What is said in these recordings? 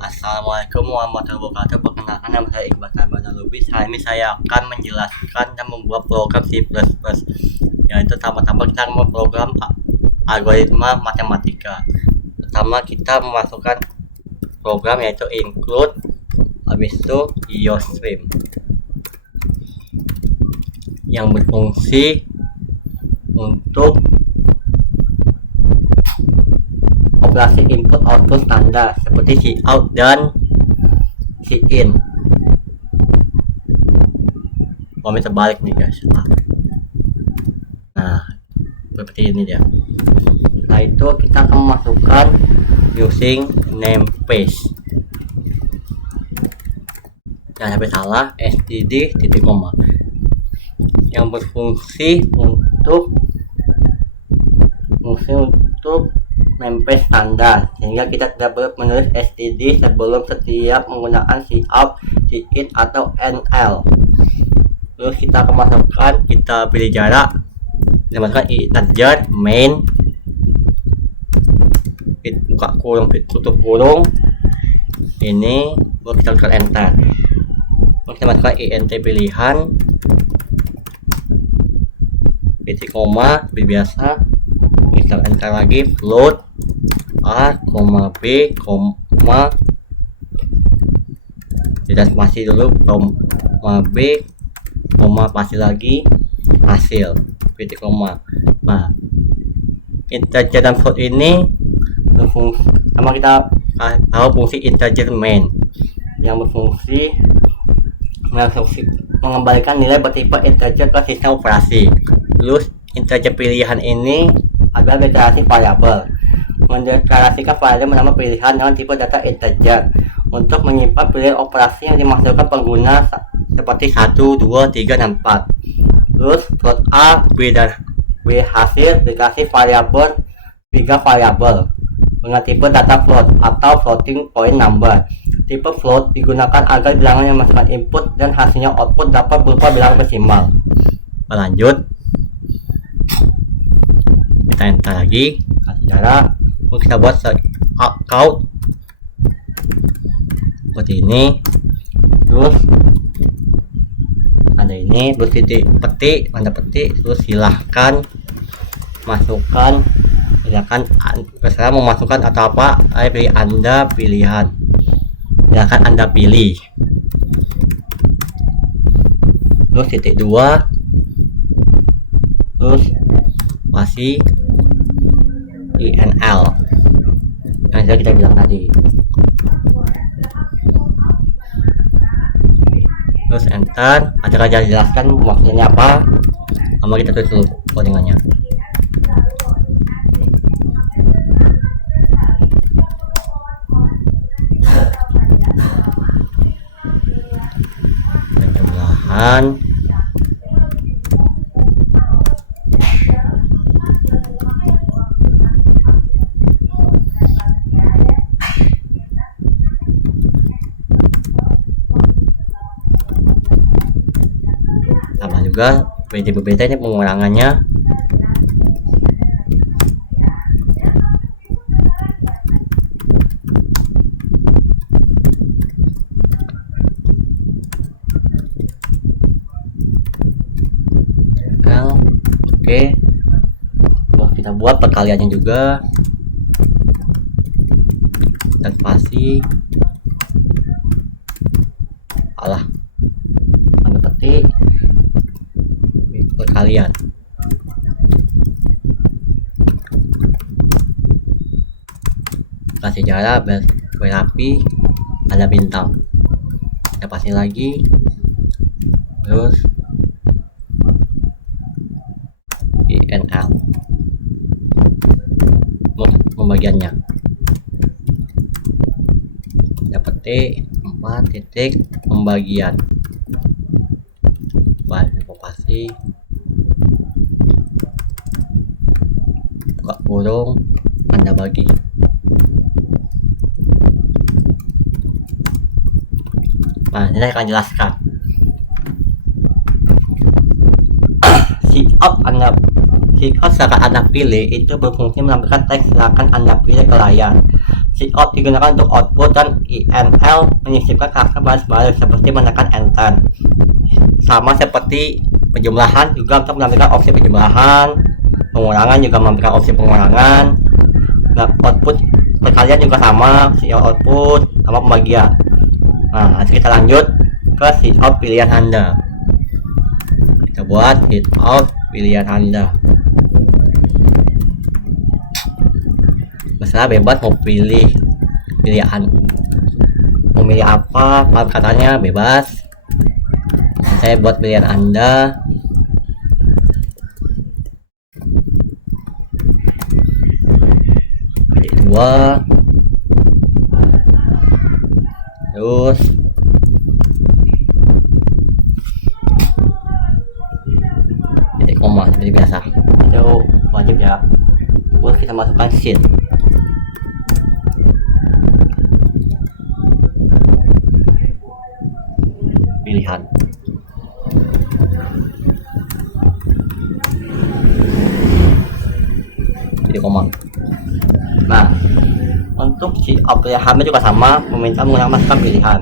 Assalamualaikum warahmatullahi wabarakatuh. Perkenalkan, nama saya Iqbal Sabana Lubis. Hari ini saya akan menjelaskan dan membuat program C++, yaitu pertama-tama kita membuat program algoritma matematika. Pertama kita memasukkan program yaitu include, habis itu iostream yang berfungsi untuk operasi input output standar seperti cout dan cin. Kami terbalik nih guys. Nah, seperti ini dia. Setelah itu kita akan memasukkan using namespace. Jangan sampai salah, std titik koma yang berfungsi untuk namespace standar, sehingga kita tidak perlu menulis std sebelum setiap menggunakan cout, cin atau nl. Terus kita akan masukkan, kita pilih jarak, kita masukkan integer main, buka kurung, tutup kurung ini, baru kita tekan enter. Lalu kita masukkan int pilihan, titik koma seperti biasa, kita enter lagi, float a, b, kita spasi dulu, b, pasti lagi hasil, titik koma. Nah, integer dan float ini berfungsi, sama kita tahu fungsi integer main yang berfungsi mengembalikan nilai bertipe integer ke sistem operasi. Terus integer pilihan ini adalah deklarasi variabel, mendeklarasikan variabel bernama pilihan dengan tipe data integer untuk menyimpan pilihan operasi yang dimasukkan pengguna seperti 1, 2, 3, dan 4. Terus float a, b, dan b hasil dikasih variabel 3 variabel dengan tipe data float atau floating point number. Tipe float digunakan agar bilangan yang masukkan input dan hasilnya output dapat berupa bilangan desimal. Lanjut, kita enter lagi, kasih jarak, kita buat count seperti ini. Terus ada ini, terus titik petik, tanda petik, terus silahkan masukkan, silahkan terserah mau masukkan atau apa, pilih Anda pilihan, silahkan Anda pilih. Terus titik 2, terus masih inl yang sudah kita bilang tadi. Terus enter, aja jelaskan maksudnya apa, sama kita tulis dulu codingannya. Penjumlahan sama juga berbeda ini pengurangannya. Oke, kita buat perkaliannya juga, dan spasi tanda petik perkalian. Kasih jarak berapi, ada bintang, kita pasti lagi, terus inl pembagiannya, dapat 4 titik pembagian, pasti buka kurung, Anda bagi. Nah, ini saya akan jelaskan. Cout silakan Anda pilih itu berfungsi menampilkan teks silakan Anda pilih ke layar. Cout digunakan untuk output dan INL menyisipkan karakter baris-baris seperti menekan enter. Sama seperti penjumlahan juga untuk menampilkan opsi penjumlahan, pengurangan juga menampilkan opsi pengurangan. Nah, output perkalian juga sama, output sama pembagian. Nah, nanti kita lanjut ke Cout pilihan Anda. Kita buat Cout pilihan Anda. Masalah bebas mau pilih pilihan, mau pilih apa, katanya bebas. Saya buat pilihan Anda. Titik 2, terus titik koma seperti biasa. Itu wajib ya. Terus kita masukkan sheet. Pilihan. Titik koma. Nah, untuk Cout pilihan juga sama, meminta menggunakan masukkan pilihan.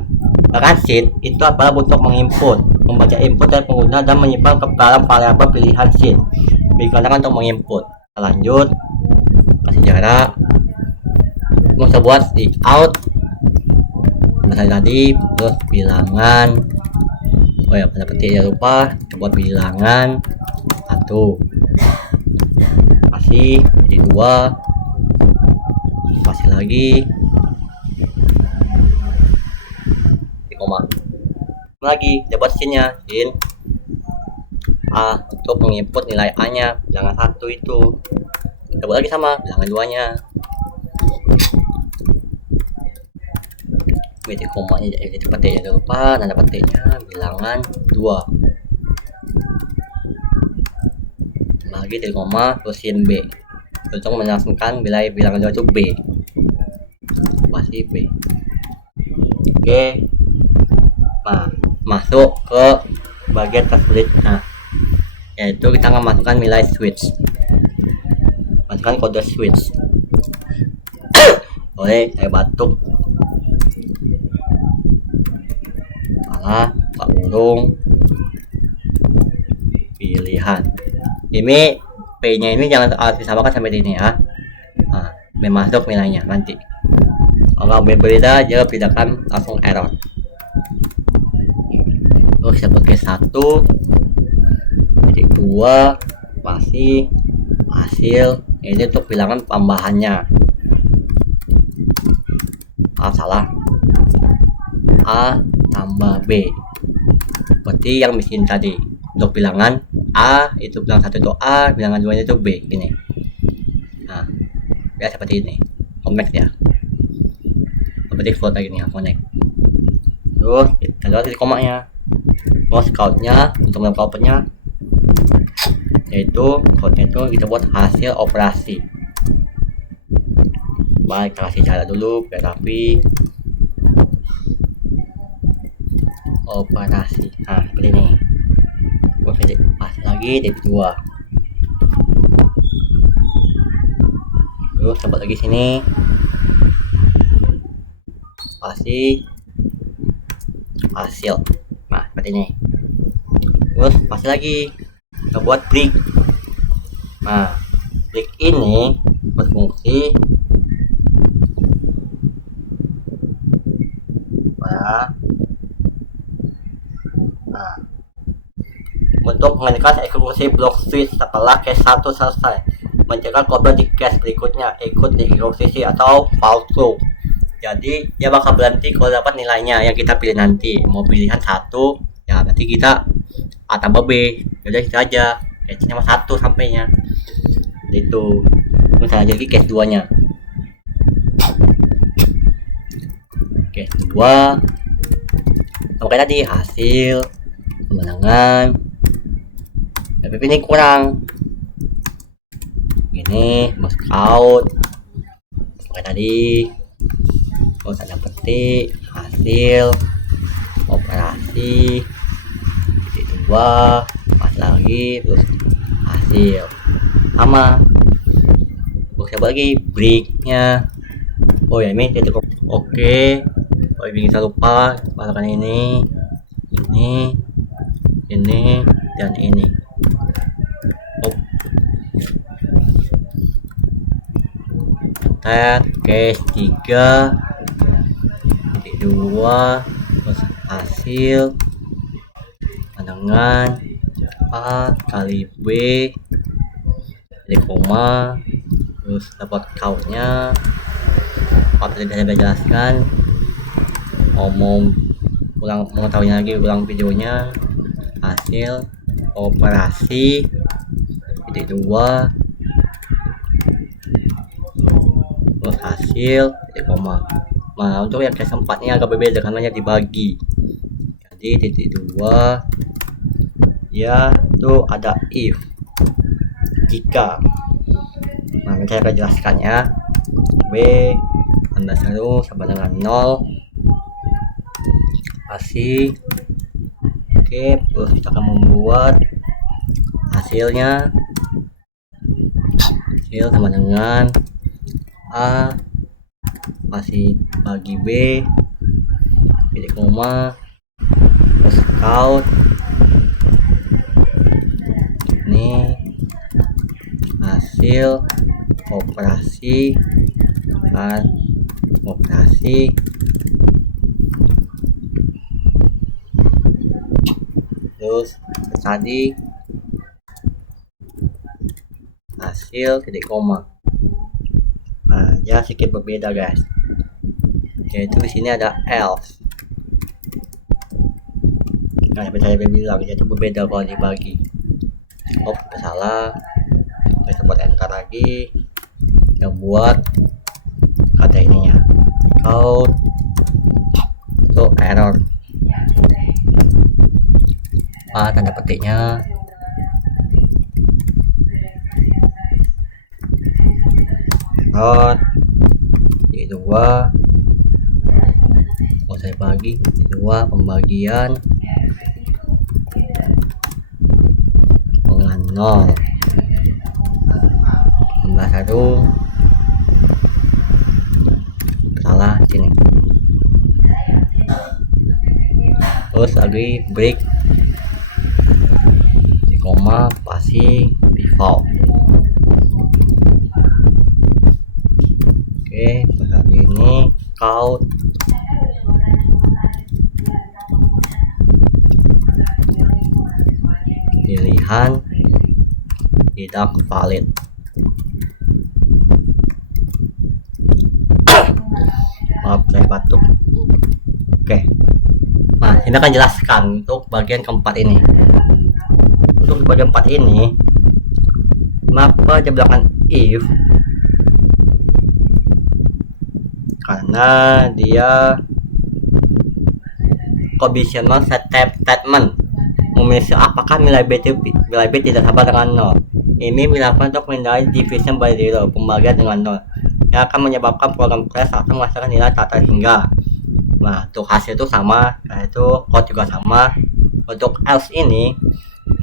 Bahkan sheet itu adalah untuk menginput, membaca input dari pengguna dan menyimpan ke dalam variabel pilihan sheet. Digunakan untuk menginput. Kita lanjut, kasih jarak. Mau buat Cout masalah tadi, terus bilangan. Oh ya, pada petik ya lupa, buat bilangan 1, masih di 2, masih lagi di koma lagi, dapat scene-nya in A untuk menginput nilai A nya bilangan 1 itu. Kita buat lagi sama bilangan 2 nya, titik komanya jadi petiknya jangan lupa, nada petiknya bilangan 2 lagi dari koma, terus sin B untuk melangsungkan nilai bilangan 2 itu B, masih B. Oke, nah masuk ke bagian tersulit, nah yaitu kita akan masukkan nilai switch, masukkan kode switch. Boleh saya batuk, Pak Burung pilihan. Ini P nya ini jangan harus disamakan sampai sini ya. Nah, masuk nilainya nanti. Kalau berbeda aja bedakan langsung error. Terus kita pakai 1, titik 2, masih hasil. Ini untuk bilangan tambahannya. Salah. A tambah B seperti yang mesin tadi. Untuk bilangan A itu bilangan 1 itu A, bilangan 2 itu B gini. Nah ya seperti ini, connect ya, seperti float lagi nih, connect. Terus kita lihat di komanya, mau Cout-nya untuk melakukan output-nya, yaitu code itu kita buat hasil operasi. Baik, kita kasih cara dulu biar rapi. Operasi, nah seperti ini. Pas lagi titik 2, terus coba lagi sini, pasti hasil. Nah seperti ini. Terus pasti lagi kita buat break. Nah break ini berfungsi untuk menghentikan eksekusi blok switch setelah cache 1 selesai, mencegah kode di cache berikutnya ikut dieksekusi atau false. Jadi dia bakal berhenti kalau dapat nilainya yang kita pilih nanti. Mau pilihan 1 ya nanti kita A tambah B, jadi kita aja cache nya 1 sampainya itu. Misalnya jadi cache 2 nya, cache 2 oke, tadi hasil kemenangan, tapi ini kurang ini masuk out. Oke tadi terus ada petik hasil operasi titik 2, pas lagi terus hasil sama. Oke lagi breaknya Oh ya, ini titik. Oke. Oh, bisa lupa masukkan ini, dan ini. Oh. Tab case 3 titik 2 terus hasil pandangan A kali B titik koma, terus dapat countnya apa tadi saya jelaskan. Mau mengetahuinya lagi, ulang videonya. Hasil operasi titik 2 terus hasil titik koma. Nah, untuk yang case 4 ini agak berbeda karena dibagi. Jadi titik 2 ya itu ada if jika. Nah, saya akan jelaskannya. B tanda seru sama dengan 0 pasti. Oke, terus kita akan membuat hasilnya. Hasil sama dengan A pasti bagi B titik koma terus count. Ini hasil operasi dan operasi terus tadi hasil titik koma. Nah, ya sedikit berbeda guys, yaitu di sini ada else. Nah, seperti saya bilang yaitu berbeda kalau dibagi. Oh, salah. Saya buat enter lagi. Kita buat kata ininya code itu error. Tanda petiknya error di 2. Saya bagi di 2 pembagian dengan 0 tambah 1 salah sini. Terus lagi break di koma pasti default. Oke, kali ini count pilihan tidak valid. Maaf, saya batuk. Oke, nah ini akan jelaskan untuk bagian keempat ini. Untuk bagian 4 ini, kenapa dia belakang if? Karena dia conditional statement memiliki apakah nilai B tidak sama dengan 0. Ini dilakukan untuk menilai division by 0, pembagian dengan 0, yang akan menyebabkan program crash atau menghasilkan nilai tak terhingga. Nah, untuk hasil itu sama, yaitu code juga sama. Untuk else ini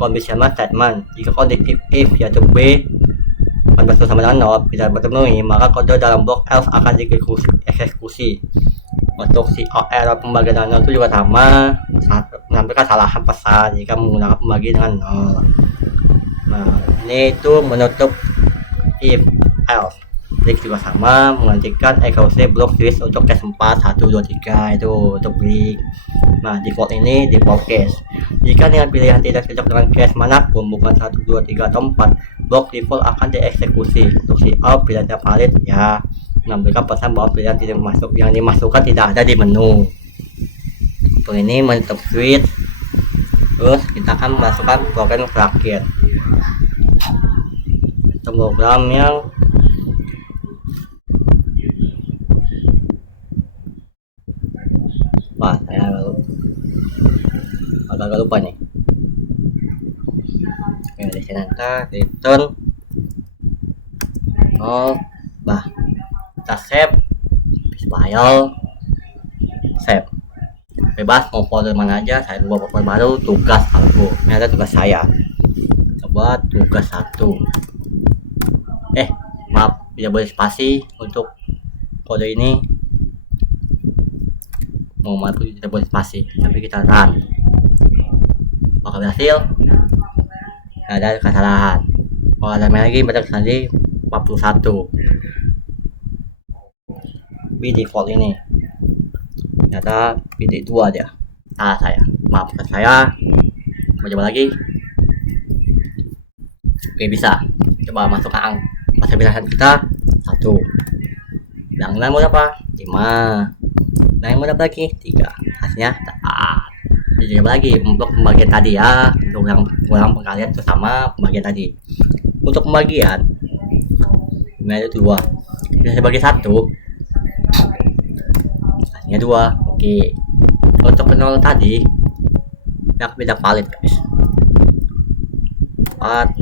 conditional statement, jika kondisi if yaitu B pada sama dengan 0 tidak terpenuhi, maka kode dalam blok else akan dieksekusi. Untuk si error pembagian dengan 0 itu juga sama, menampilkan kesalahan pesan jika menggunakan pembagian dengan 0. Nah, ini itu menutup if else. Break juga sama, menggantikan eksekusi blok switch untuk case 4, 1, 2, 3 itu untuk break. Nah, default ini default case. Jika dengan pilihan tidak cocok dengan case manapun, bukan 1, 2, 3, atau 4, blok default akan dieksekusi. Untuk si out pilihan tidak valid ya menampilkan pesan bahwa pilihan tidak masuk, yang dimasukkan tidak ada di menu. Untuk ini menutup switch. Terus kita akan masukkan program terakhir. Program yang saya agak lupa nih. Oke, di sini nanti return 0. Nah, kita save file, save bebas mau folder mana aja. Saya buat folder baru tugas algo. Ini ada tugas saya. Coba tugas 1. Maaf, tidak boleh spasi untuk kode ini mau mati tidak boleh spasi, tapi kita run. Bakal berhasil. Ada kesalahan. Kalau ada main lagi baca tadi 41 di default ini ternyata PD 2 dia. Salah saya, maafkan saya. Mau coba lagi. Oke, bisa. Coba masukkan masa pilihan kita 1. Yang lain mau apa? 5. Yang mau dapat lagi 3. Hasilnya dapat. Jadi coba lagi untuk pembagian tadi ya, untuk yang kurang pengalian itu sama pembagian tadi. Untuk pembagian ini ada 2, bisa bagi 1, hasilnya 2. Oke, untuk 0 tadi yang beda valid guys. 4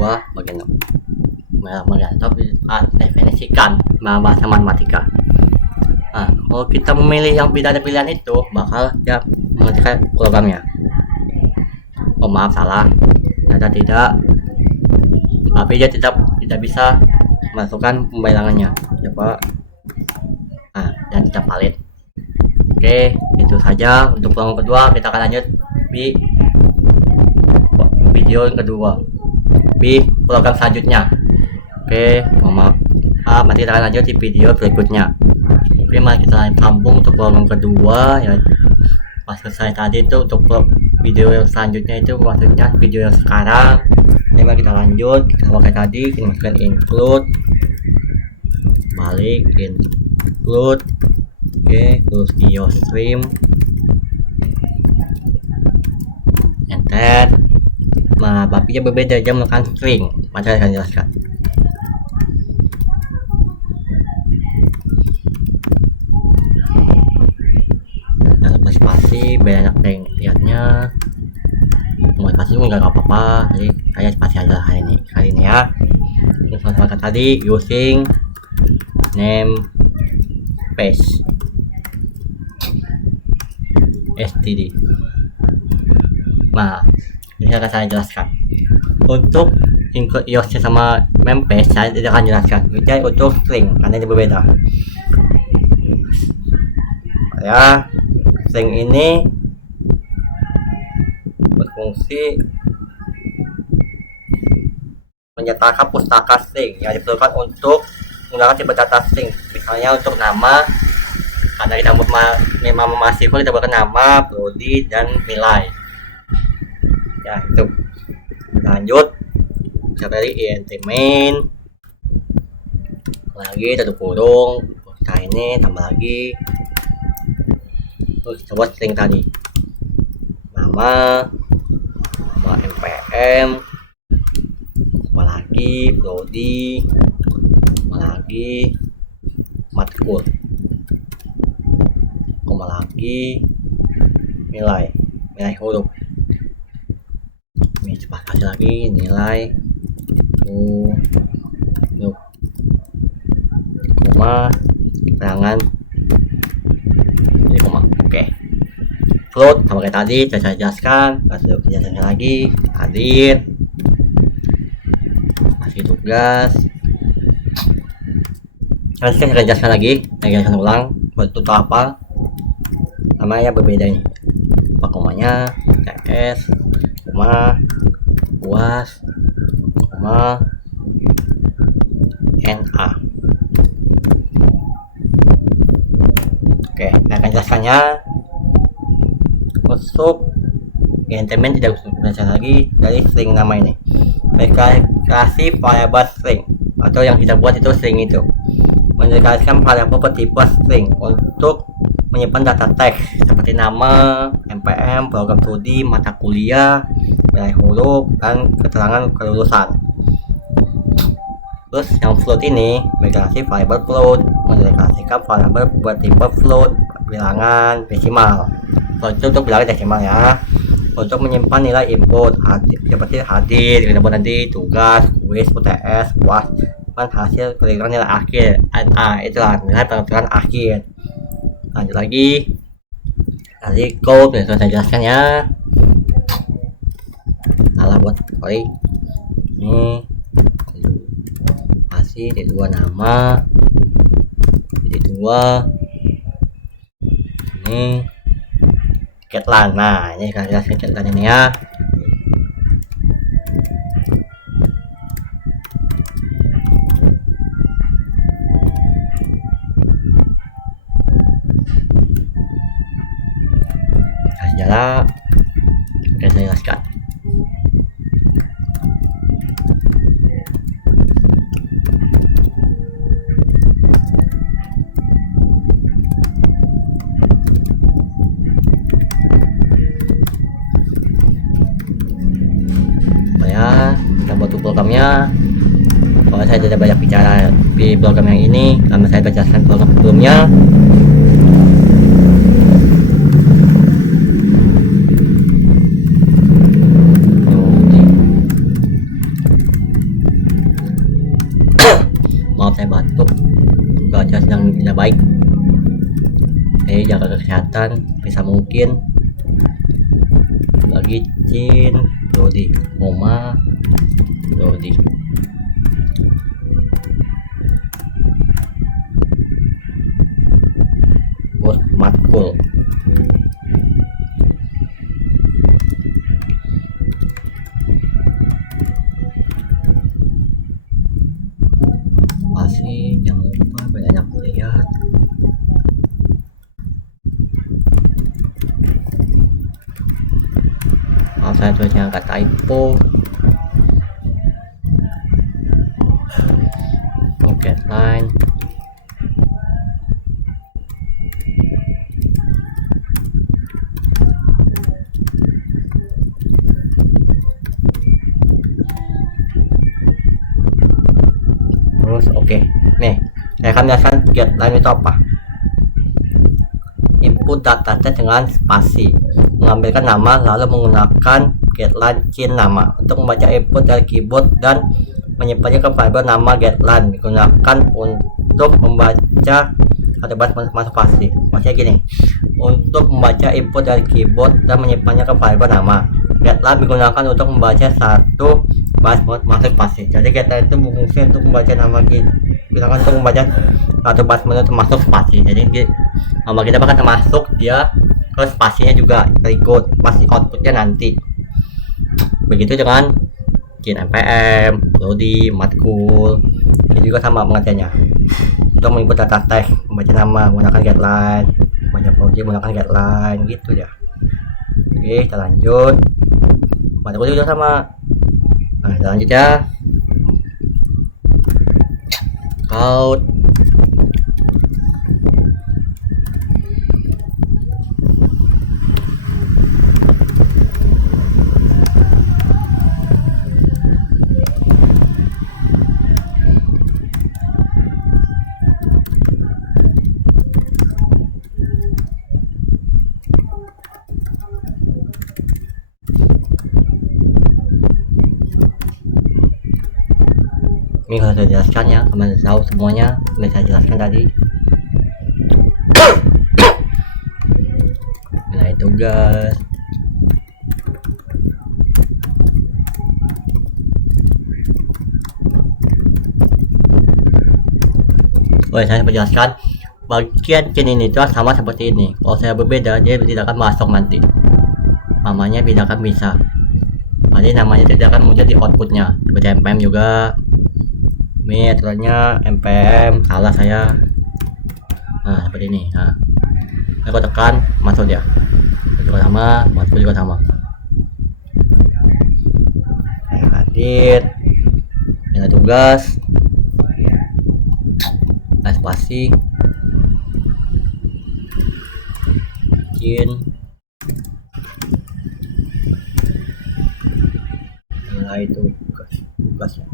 2 bagi 6 tapi definisikan bahasa matematika. Nah, kalau kita memilih yang tidak ada pilihan itu bakal dia mengetikkan programnya. Oh maaf, salah, ternyata tidak, tapi dia tidak bisa masukkan pembayangannya. Coba dan tidak valid. Oke, itu saja untuk program kedua. Kita akan lanjut di video yang kedua di program selanjutnya. Oke, maaf, nanti kita akan lanjut di video berikutnya. Oke, mari kita sambung untuk program kedua ya. Pas selesai tadi itu untuk video yang selanjutnya itu maksudnya video yang sekarang. Jadi mari kita lanjut. Kita pakai tadi, kita masukkan include, balik include. Oke, terus iostream, enter. Nah, tapi yang berbeda, dia menggunakan string. Mari saya akan jelaskan. Dalam spasi banyak yang lihatnya. Mau spasi juga nggak apa-apa, jadi saya spasi aja kali ini ya. Terus masukkan tadi using name space std. Nah, ini akan saya jelaskan. Untuk include iostream sama memphis saya tidak akan jelaskan. Jadi untuk string karena ini berbeda. Ya, string ini berfungsi menyatakan pustaka string yang diperlukan untuk menggunakan tipe data string. Misalnya untuk nama, karena kita memang memasifkan, kita berikan nama, prodi, dan nilai. Ya, itu. Lanjut, kita dari int main, lagi tutup kurung. Nah, ini tambah lagi. Terus coba string tadi, nama npm, lagi prodi, lagi matkul, lagi nilai huruf. Ini coba kasih lagi nilai huruf, koma, keterangan jadi koma. Oke, float sama kayak tadi saya jelaskan. Kasih penjelasannya lagi, hadir, kasih tugas. Nanti saya jelaskan lagi, saya jelaskan ulang buat itu apa namanya berbeda ini. Apa komanya, ts, koma, uas, koma, na. Oke, saya akan jelaskannya. Untuk intemen tidak usah belajar lagi dari string nama ini. Mereka kasih variabel string atau yang kita buat itu string itu. Mendekatkan variabel bertipe string untuk menyimpan data teks seperti nama, npm, program studi, mata kuliah, nilai huruf, dan keterangan kelulusan. Terus yang float ini mendekati variabel float, mendekatkan variabel bertipe float, bilangan desimal. Float itu untuk bilangan desimal ya. Untuk menyimpan nilai input seperti hadir, kemudian nanti tugas, kuis, UTS, UAS, dan hasil perhitungan nilai akhir. Itulah nilai perhitungan akhir. Lanjut lagi, tadi code yang saya jelaskan ya. Salah buat sorry. Ini kasih di dua nama, jadi Jadi 2 ini Catlan. Nah, ini kita jelaskan Catlan ini ya. Kasih jarak. Oke, saya jelaskan. Kita buat programnya. Kalau saya tidak banyak bicara di program yang ini karena saya jelaskan program sebelumnya. Maaf saya batuk, cuaca sedang tidak baik. Jadi jaga kesehatan bisa mungkin. Bagi Cin Dodi Oma Dodi Bos Matkul. Masih jangan lupa banyak lihat. Saya tulisnya angka typo. Line terus oke. Nih saya akan menjelaskan Getline itu apa. Input dataset dengan spasi, mengambilkan nama lalu menggunakan Getline Cin nama untuk membaca input dari keyboard dan menyimpannya ke file nama Getline, digunakan untuk membaca atau masuk spasi. Maksudnya gini, untuk membaca input dari keyboard dan menyimpannya ke file nama Getline digunakan untuk membaca satu bus masuk spasi. Jadi Getline itu berfungsi untuk membaca nama digunakan untuk membaca satu bus masuk spasi. Jadi nama kita bakal termasuk dia ke spasinya juga ikut pasti outputnya nanti. Begitu dengan Cin npm, Lodi, Matkul, ini juga sama pengertiannya. Untuk menginput data teks, membaca nama menggunakan Getline, membaca Lodi menggunakan Getline, gitu ya. Oke, kita lanjut. Matkul juga sama. Nah, kita lanjut ya. Code. Ini kalau saya jelaskan ya, kalian tahu semuanya sudah saya jelaskan tadi. Nilai tugas, saya menjelaskan bagian Cin ini itu sama seperti ini. Kalau saya berbeda, dia tidak akan masuk nanti. Namanya tidak akan bisa. Jadi namanya tidak akan muncul di outputnya. Seperti npm juga. Ini aturannya npm, salah saya. Nah seperti ini. Nah, aku tekan masuk dia. Juga sama, masuk juga sama. Edit, nilai tugas, spasi, Cin, nilai tugasnya.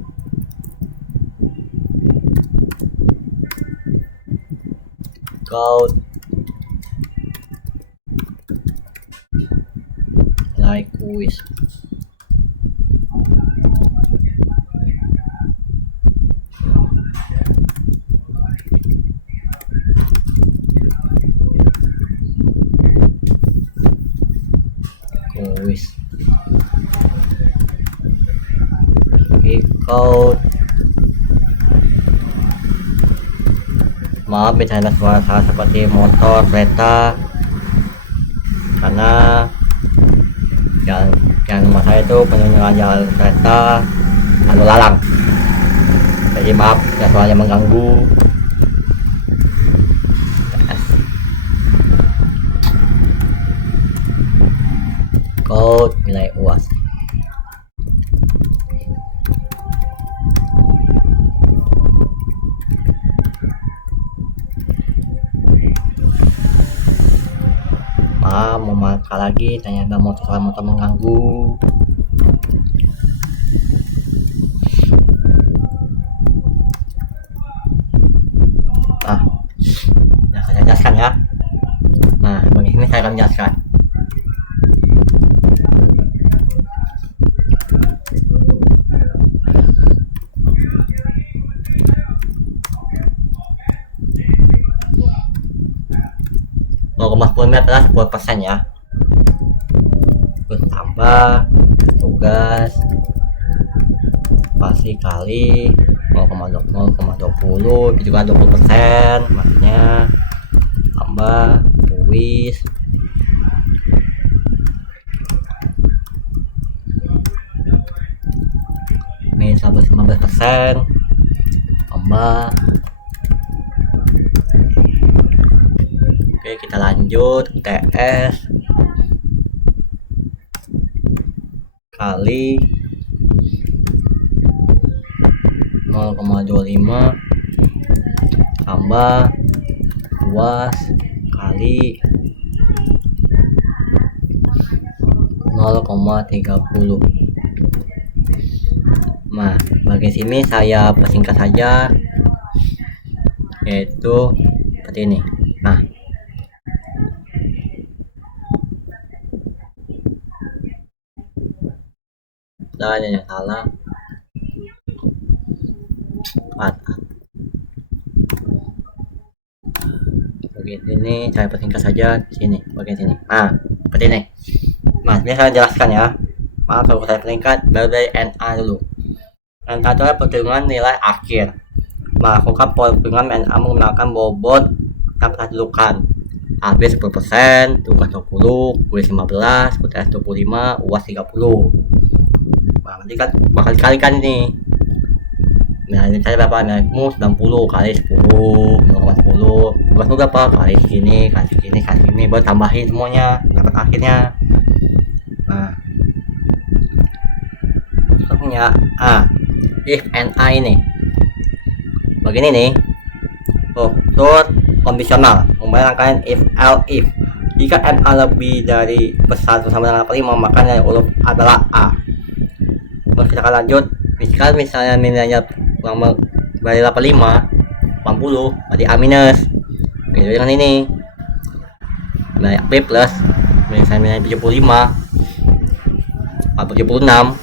Code, like quiz. Quiz. Code Maaf bisa ada suara seperti motor, kereta, karena jalan rumah saya itu penyelenggaraan jalan kereta lalu lalang. Jadi maaf ya suaranya mengganggu. Code nilai UAS. Mau marka lagi, ternyata motor mengganggu. Nah, saya jelaskan ya. Nah, begini saya akan jelaskan. Mau 10 meter 10% ya. Terus tambah tugas pasti kali 0,20 itu juga 20%, maksudnya tambah kuis min 15% tambah. Oke, kita lanjut TS kali 0,25 tambah UAS kali 0,30. Nah, bagian sini saya persingkat saja, yaitu seperti ini. Nah, dan yang salah bagian sini saya persingkat saja di sini, bagian sini. Nah, seperti ini. Nah, ini saya jelaskan ya. Maaf kalau saya persingkat, dari NA dulu. NA adalah perhitungan nilai akhir. Melakukan perhitungan NA menggunakan bobot tanpa tentukan. AB 10%, tugas 20, kuis 15, UTS 25, UAS 30. Nah, nanti kan bakal dikalikan ini. Nah, ini saya berapa? Naikmu 90 kali 10, 0,10. Tugas lu berapa? Kali segini, kali segini, kali segini. Baru tambahin semuanya, dapat akhirnya. Nah, contohnya if NA ini begini nih. Short kondisional membayangkan if jika NA lebih dari besar sama dengan 5, maka nilai huruf adalah A. Terus kita akan lanjut. Misalnya nilainya kurang dari 85 80, berarti A minus. Begitu dengan ini nilai B plus. Misalnya nilai 75 76,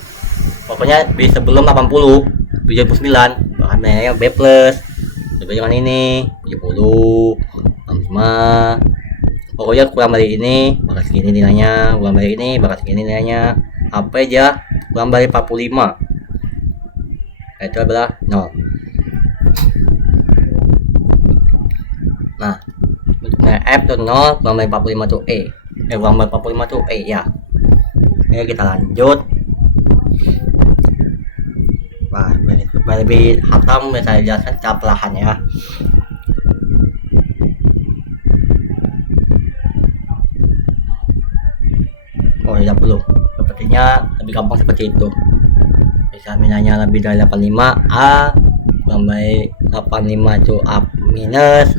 pokoknya di sebelum 80 79 bahkan nilainya B plus. Begitu dengan ini 70 65, pokoknya kurang dari ini bakal segini nilainya, kurang dari ini bakal segini nilainya, apa aja kurang dari 45 itu adalah 0. Nah, F itu 0, kurang dari 45 itu E. Kurang dari 45 itu E ya. Oke, kita lanjut. Nah, lebih hatam saya jelaskan cara perlahan ya. Oh, 30. Sepertinya lebih gampang seperti itu. Misalnya lebih dari 85 A, kurang dari 85 itu A minus,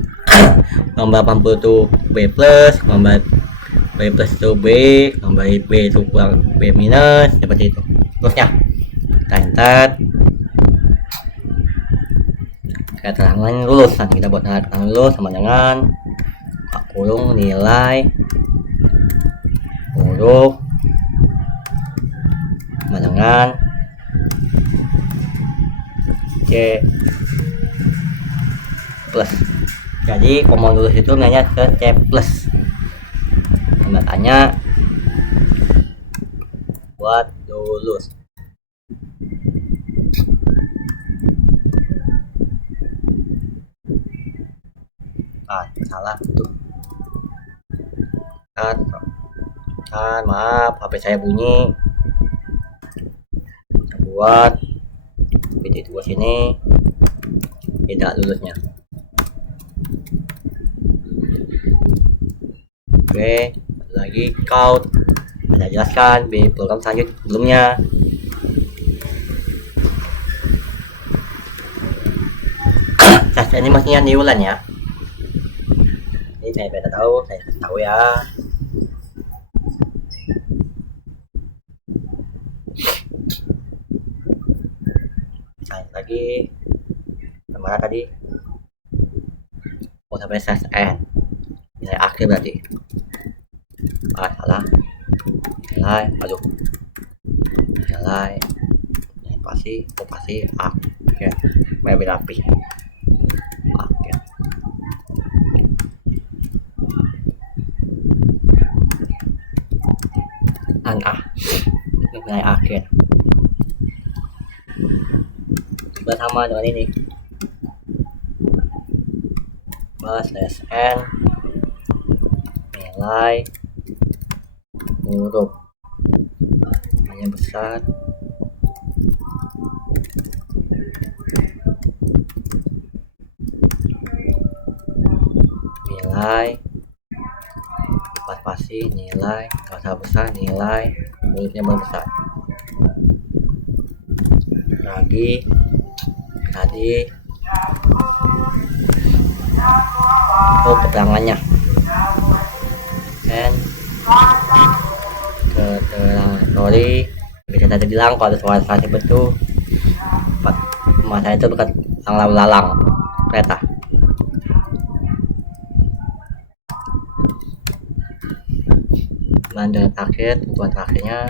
kurang dari 80 itu B plus, kurang dari B plus itu B, kurang dari B itu kurang B minus, seperti itu. Terusnya kita enter keterangan lulus. Nah, kita buat keterangan lulus sama dengan kurung nilai huruf sama dengan C plus. Jadi mau lulus itu nanya ke C plus. Tanda tanya buat lulus. Salah tuh kan, maaf HP saya bunyi. Kita buat PT2 sini tidak lulusnya. Oke, lagi count. Saya jelaskan di program selanjutnya sebelumnya. Ini masihnya Newland ya. Ini saya beta tahu, saya kasih tahu ya. Saya lagi kemana tadi? Oh, sampai SSN. Nilai akhir berarti. Salah. Nilai, aduh. Nilai pasti akhir. Lebih rapi. Akhir. Nilai akhir. Bersama dengan ini. SN nilai huruf hanya besar nilai empat pasti nilai kalau besar nilai hurufnya besar lagi tadi keterangannya dan sorry bisa tadi bilang kalau suara betul masa itu bukan lalang kereta dan akhir tujuan terakhirnya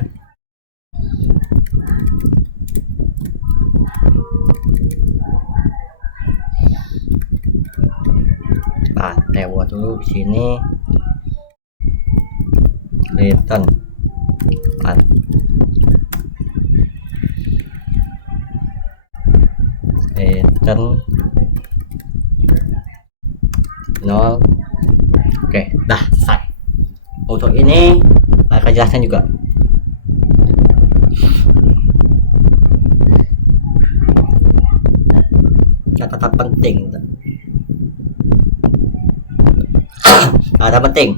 buat dulu di sini return nol. Oke, dah selesai. Untuk ini akan jelaskan juga. Catatan penting. Catatan penting.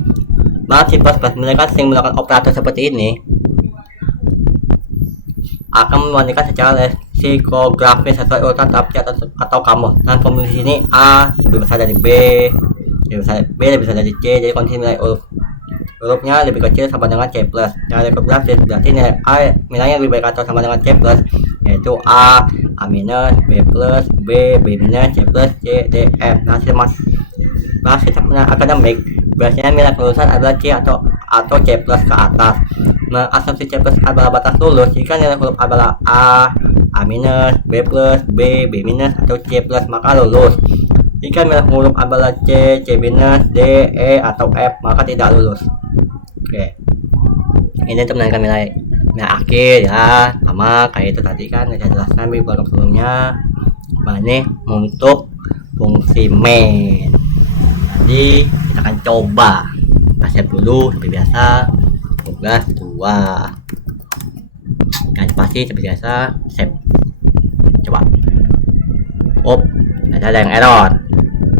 C++ mereka sering melakukan operator seperti ini akan membandingkan secara psikografis sesuai urutan tapi atau kamu dan pemilih sini A lebih besar dari B, lebih besar B lebih besar dari C, jadi kondisi nilai hurufnya lebih kecil sama dengan C+. Cara psikografis berarti nilai A nilainya lebih baik atau sama dengan C+, yaitu A minus, B plus, B minus, C plus, C, D, F. Hasil akademik biasanya nilai kelulusan adalah C atau C plus ke atas. Asumsi C plus adalah batas lulus jika nilai huruf adalah A minus, B plus, B minus atau C plus maka lulus. Jika nilai huruf adalah C minus, D, E atau F maka tidak lulus. Oke. Ini untuk menentukan nilai akhir ya, sama kayak itu tadi kan saya jelaskan di program sebelumnya. Ini untuk fungsi main. Jadi kita akan coba save dulu seperti biasa tugas 2 dan pasti seperti biasa save. Coba ada yang error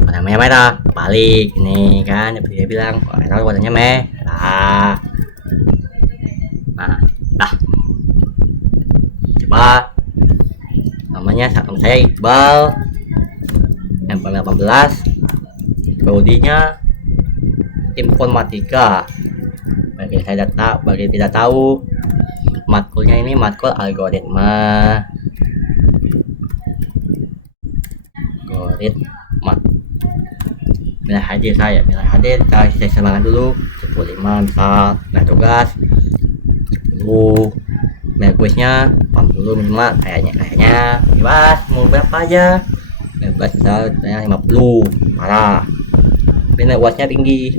warnanya merah balik ini kan dia bilang error warnanya merah. Nah coba namanya saya Iqbal M18 prodinya informatika. Bagi tidak tahu matkulnya ini matkul algoritma. Nilai hadir saya semangat dulu 75 misal. Nah tugas 10 nilai kuisnya 40 minimal kayaknya bebas mau berapa aja bebas misal 50 parah. Nilai uasnya tinggi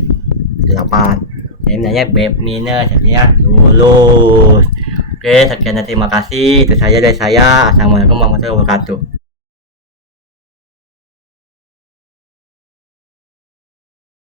8 ini nilainya B minus artinya lulus. Oke sekian dan terima kasih itu saja dari saya. Assalamualaikum warahmatullahi wabarakatuh.